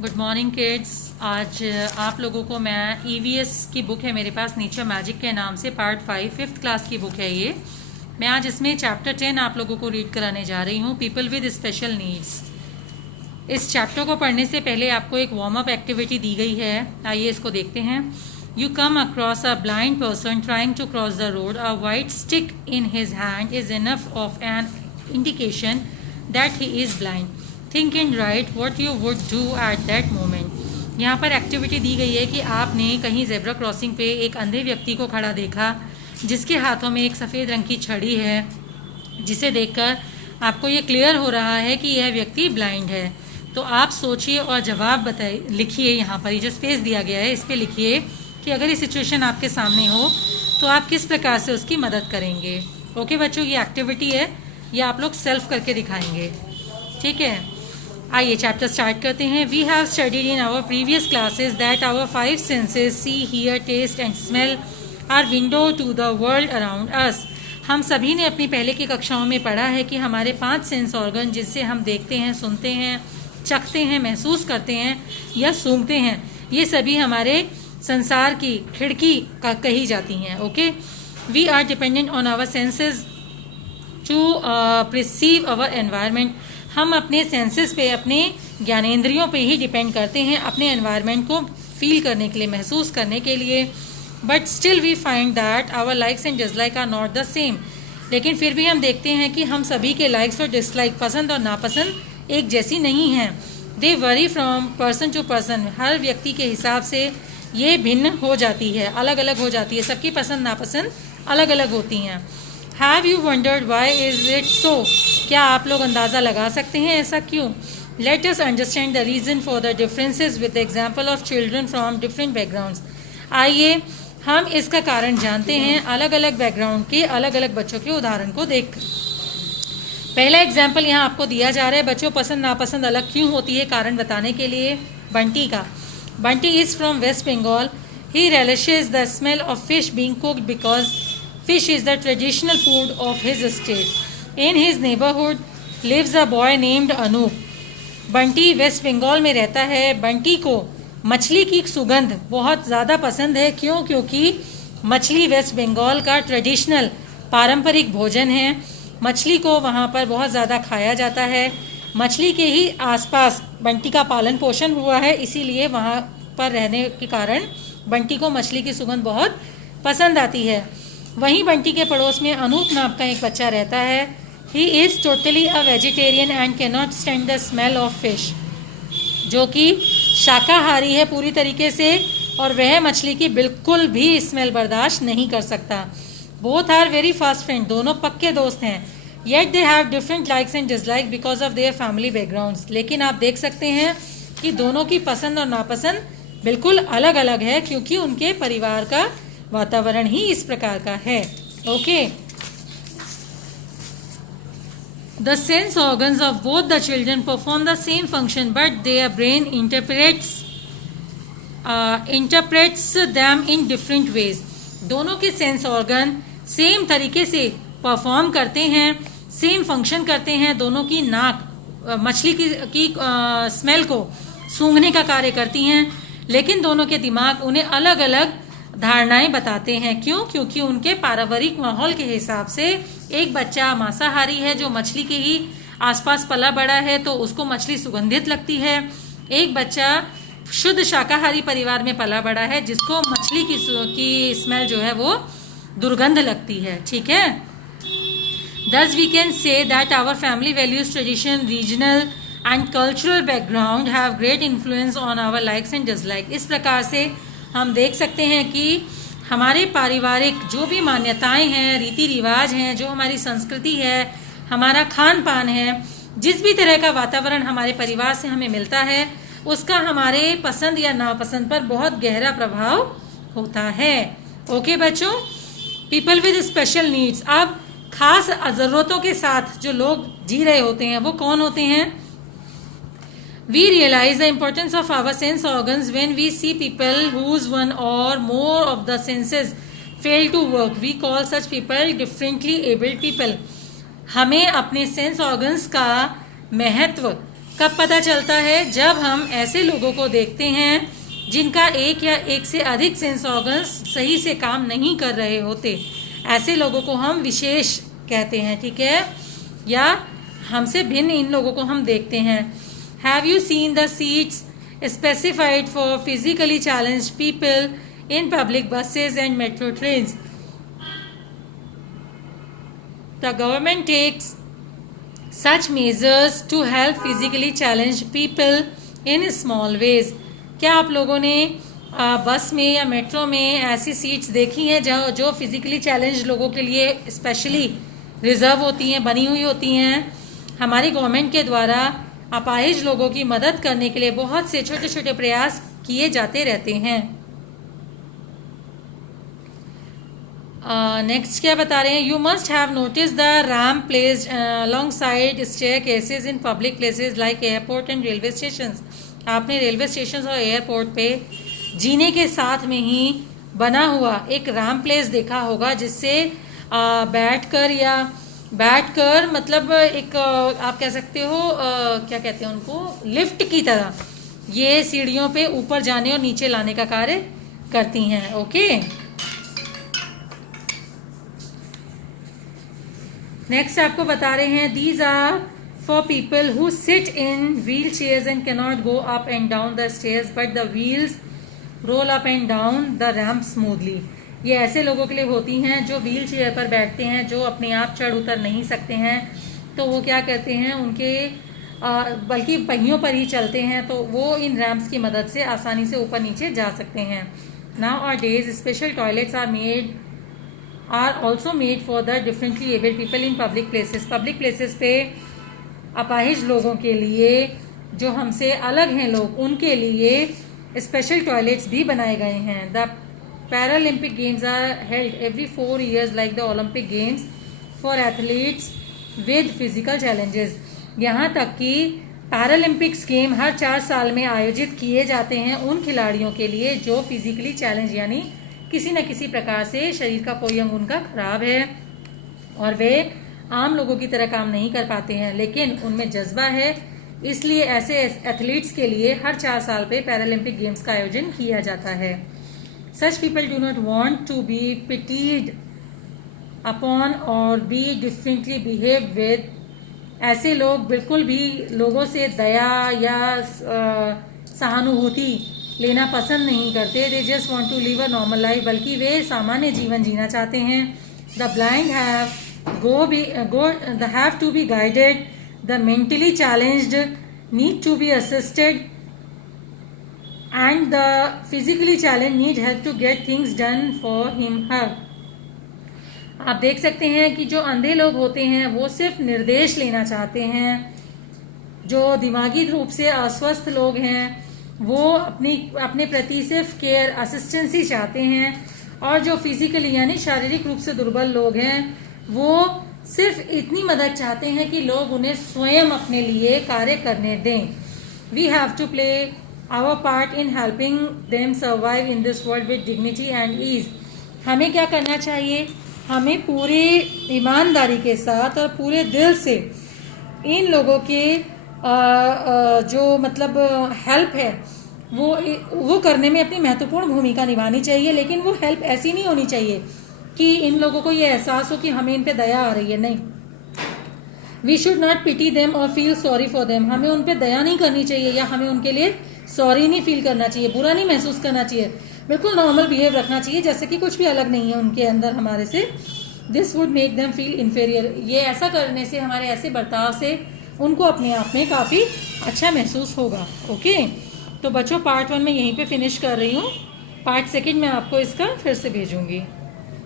Good morning kids. आज आप लोगों को मैं ईवीएस की बुक है मेरे पास नेचर मैजिक के नाम से पार्ट 5 5th क्लास की बुक है ये। मैं आज इसमें चैप्टर 10 आप लोगों को रीड कराने जा रही हूँ, पीपल विद स्पेशल नीड्स। इस चैप्टर को पढ़ने से पहले आपको एक वार्म अप एक्टिविटी दी गई है, आइए इसको देखते हैं। You come across a blind person trying to cross the road. A white stick in his hand is enough of an indication that he is blind. Think and write what you would do at that moment. यहाँ पर activity दी गई है कि आपने कहीं zebra crossing पे एक अंधे व्यक्ति को खड़ा देखा जिसके हाथों में एक सफ़ेद रंग की छड़ी है, जिसे देखकर आपको ये क्लियर हो रहा है कि यह व्यक्ति ब्लाइंड है। तो आप सोचिए और जवाब बताइए, लिखिए। यहाँ पर ये जो स्पेस दिया गया है इस पर लिखिए कि अगर ये सिचुएशन आपके सामने हो तो आप किस प्रकार से उसकी मदद करेंगे। ओके बच्चों, ये एक्टिविटी है, ये आप लोग सेल्फ करके दिखाएंगे, ठीक है। आइए चैप्टर स्टार्ट करते हैं। We have studied in our previous classes that our 5 senses see hear taste and smell are window to the world around us. हम सभी ने अपनी पहले की कक्षाओं में पढ़ा है कि हमारे 5 सेंस ऑर्गन जिससे हम देखते हैं, सुनते हैं, चखते हैं, महसूस करते हैं या सूंघते हैं, ये सभी हमारे संसार की खिड़की का कही जाती हैं। Okay, we are dependent on our senses to perceive our environment. हम अपने सेंसेस पे, अपने ज्ञानेंद्रियों पे ही डिपेंड करते हैं अपने एनवायरनमेंट को फील करने के लिए, महसूस करने के लिए। But still we find that our likes and dislike are not the same. लेकिन फिर भी हम देखते हैं कि हम सभी के लाइक्स और डिसलाइक, पसंद और नापसंद एक जैसी नहीं हैं। They vary from person to person. हर व्यक्ति के हिसाब से ये भिन्न हो जाती है, अलग अलग हो जाती है। सबकी पसंद नापसंद अलग अलग होती हैं। Have you wandered Y is it so? क्या आप लोग अंदाज़ा लगा सकते हैं ऐसा क्यों? Let us understand the reason for the differences with example of children from different backgrounds. आइए हम इसका कारण जानते हैं अलग अलग बैकग्राउंड के अलग अलग बच्चों के उदाहरण को देख। पहला एग्जाम्पल यहाँ आपको दिया जा रहा है बच्चों, पसंद नापसंद अलग क्यों होती है कारण बताने के लिए। बंटी का। Bunty is from West Bengal. He relishes the smell of fish being cooked because fish is the traditional food of his state. In his neighborhood lives a boy named Anup. Bunty West Bengal में रहता है। बंटी को मछली की सुगंध बहुत ज़्यादा पसंद है। क्यों? क्योंकि मछली वेस्ट बंगाल का ट्रेडिशनल पारंपरिक भोजन है। मछली को वहाँ पर बहुत ज़्यादा खाया जाता है। मछली के ही आसपास बंटी का पालन पोषण हुआ है, इसीलिए वहाँ पर रहने के कारण बंटी को मछली की सुगंध बहुत पसंद आती है। वहीं बंटी के पड़ोस में अनूप नाम का एक बच्चा रहता है। He is totally a vegetarian and can not stand the smell of fish. जो कि शाकाहारी है पूरी तरीके से और वह मछली की बिल्कुल भी स्मेल बर्दाश्त नहीं कर सकता। Both are very fast friend. दोनों पक्के दोस्त हैं। Yet they have different likes and dislike because of their family backgrounds. लेकिन आप देख सकते हैं कि दोनों की पसंद और नापसंद बिल्कुल अलग अलग है क्योंकि उनके परिवार का वातावरण ही इस प्रकार का है। Okay, the sense organs of both the children perform the same function but their brain interprets them in different ways. दोनों के सेंस ऑर्गन सेम तरीके से परफॉर्म करते हैं, सेम फंक्शन करते हैं। दोनों की नाक मछली की स्मेल को सूंघने का कार्य करती हैं, लेकिन दोनों के दिमाग उन्हें अलग अलग धारणाएं बताते हैं। क्यों? क्योंकि उनके पारिवारिक माहौल के हिसाब से एक बच्चा मांसाहारी है जो मछली के ही आसपास पला बड़ा है तो उसको मछली सुगंधित लगती है। एक बच्चा शुद्ध शाकाहारी परिवार में पला बड़ा है जिसको मछली की स्मेल जो है वो दुर्गंध लगती है, ठीक है। Thus we can say that our family values, tradition, regional and cultural background have great influence on our likes and dislikes. इस प्रकार से हम देख सकते हैं कि हमारे पारिवारिक जो भी मान्यताएं हैं, रीति रिवाज हैं, जो हमारी संस्कृति है, हमारा खान पान है, जिस भी तरह का वातावरण हमारे परिवार से हमें मिलता है उसका हमारे पसंद या नापसंद पर बहुत गहरा प्रभाव होता है। ओके बच्चों, पीपल विद स्पेशल नीड्स। अब खास ज़रूरतों के साथ जो लोग जी रहे होते हैं वो कौन होते हैं? We realize the importance of our sense organs when we see people whose one or more of the senses fail to work. We call such people differently abled people. हमें अपने सेंस ऑर्गन्स का महत्व कब पता चलता है? जब हम ऐसे लोगों को देखते हैं जिनका एक या एक से अधिक सेंस ऑर्गन्स सही से काम नहीं कर रहे होते। ऐसे लोगों को हम विशेष कहते हैं, ठीक है, या हमसे भिन्न इन लोगों को हम देखते हैं। Have you seen the seats specified for physically challenged people in public buses and metro trains? The government takes such measures to help physically challenged people in small ways। क्या आप लोगों ने बस में या मेट्रो में ऐसी सीट्स देखी हैं जो फिजिकली चैलेंज लोगों के लिए स्पेशली रिजर्व होती हैं, बनी हुई होती हैं? हमारी गवर्नमेंट के द्वारा अपाहिज लोगों की मदद करने के लिए बहुत से छोटे छोटे प्रयास किए जाते रहते हैं। नेक्स्ट क्या बता रहे हैं? You must have notice the ramp placed along side staircases in public places like airport and railway stations. आपने रेलवे स्टेशन और एयरपोर्ट पे जीने के साथ में ही बना हुआ एक रैम्प प्लेस देखा होगा, जिससे बैठकर मतलब एक आप कह सकते हो क्या कहते हैं उनको, लिफ्ट की तरह ये सीढ़ियों पे ऊपर जाने और नीचे लाने का कार्य करती हैं। ओके, नेक्स्ट आपको बता रहे हैं these are for people who sit in wheel chairs and can not go up and down the stairs but the wheels roll up and down the ramp smoothly. ये ऐसे लोगों के लिए होती हैं जो व्हील चेयर पर बैठते हैं, जो अपने आप चढ़ उतर नहीं सकते हैं, तो वो क्या करते हैं, उनके बल्कि पहियों पर ही चलते हैं, तो वो इन रैम्प्स की मदद से आसानी से ऊपर नीचे जा सकते हैं। Now our days special toilets are also made for the differently abled people in public places. Public places पे अपाहिज लोगों के लिए, जो हमसे अलग हैं लोग, उनके लिए स्पेशल टॉयलेट्स भी बनाए गए हैं। The Paralympic games are held every 4 years like the Olympic games for athletes with physical challenges. यहाँ तक कि पैरालंपिक्स गेम हर 4 साल में आयोजित किए जाते हैं उन खिलाड़ियों के लिए जो फिजिकली चैलेंज यानी किसी न किसी प्रकार से शरीर का कोई अंग उनका खराब है और वे आम लोगों की तरह काम नहीं कर पाते हैं, लेकिन उनमें जज्बा है। इसलिए ऐसे एथलीट्स के लिए हर 4 साल पे पैरालंपिक गेम्स का आयोजन किया जाता है। Such people do not want to be pitied upon or be differently behave with. ऐसे लोग बिल्कुल भी लोगों से दया या सहानुभूति लेना पसंद नहीं करते। They just want to live a normal life, बल्कि वे सामान्य जीवन जीना चाहते हैं। The blind have to be guided, the mentally challenged need to be assisted and the physically challenge need help to get things done for him her. आप देख सकते हैं कि जो अंधे लोग होते हैं वो सिर्फ निर्देश लेना चाहते हैं, जो दिमागी रूप से अस्वस्थ लोग हैं वो अपने प्रति सिर्फ केयर असिस्टेंसी चाहते हैं, और जो फिजिकली यानी शारीरिक रूप से दुर्बल लोग हैं वो सिर्फ इतनी मदद चाहते हैं कि लोग उन्हें स्वयं अपने लिए कार्य करने दें। We have to play our part in helping them survive in this world with dignity and ease. हमें क्या करना चाहिए? हमें पूरी ईमानदारी के साथ और पूरे दिल से इन लोगों के जो मतलब हेल्प है वो करने में अपनी महत्वपूर्ण भूमिका निभानी चाहिए। लेकिन वो हेल्प ऐसी नहीं होनी चाहिए कि इन लोगों को ये एहसास हो कि हमें इन पे दया आ रही है, नहीं। We should not pity them or feel sorry for them. हमें उन पे दया नहीं करनी चाहिए या हमें उनके लिए सॉरी नहीं फील करना चाहिए, बुरा नहीं महसूस करना चाहिए। बिल्कुल नॉर्मल बिहेव रखना चाहिए जैसे कि कुछ भी अलग नहीं है उनके अंदर हमारे से। This would make them feel inferior. ये ऐसा करने से, हमारे ऐसे बर्ताव से उनको अपने आप में काफ़ी अच्छा महसूस होगा। ओके, तो बच्चों पार्ट 1 में यहीं पे फिनिश कर रही हूँ। पार्ट 2 में आपको इसका फिर से भेजूंगी।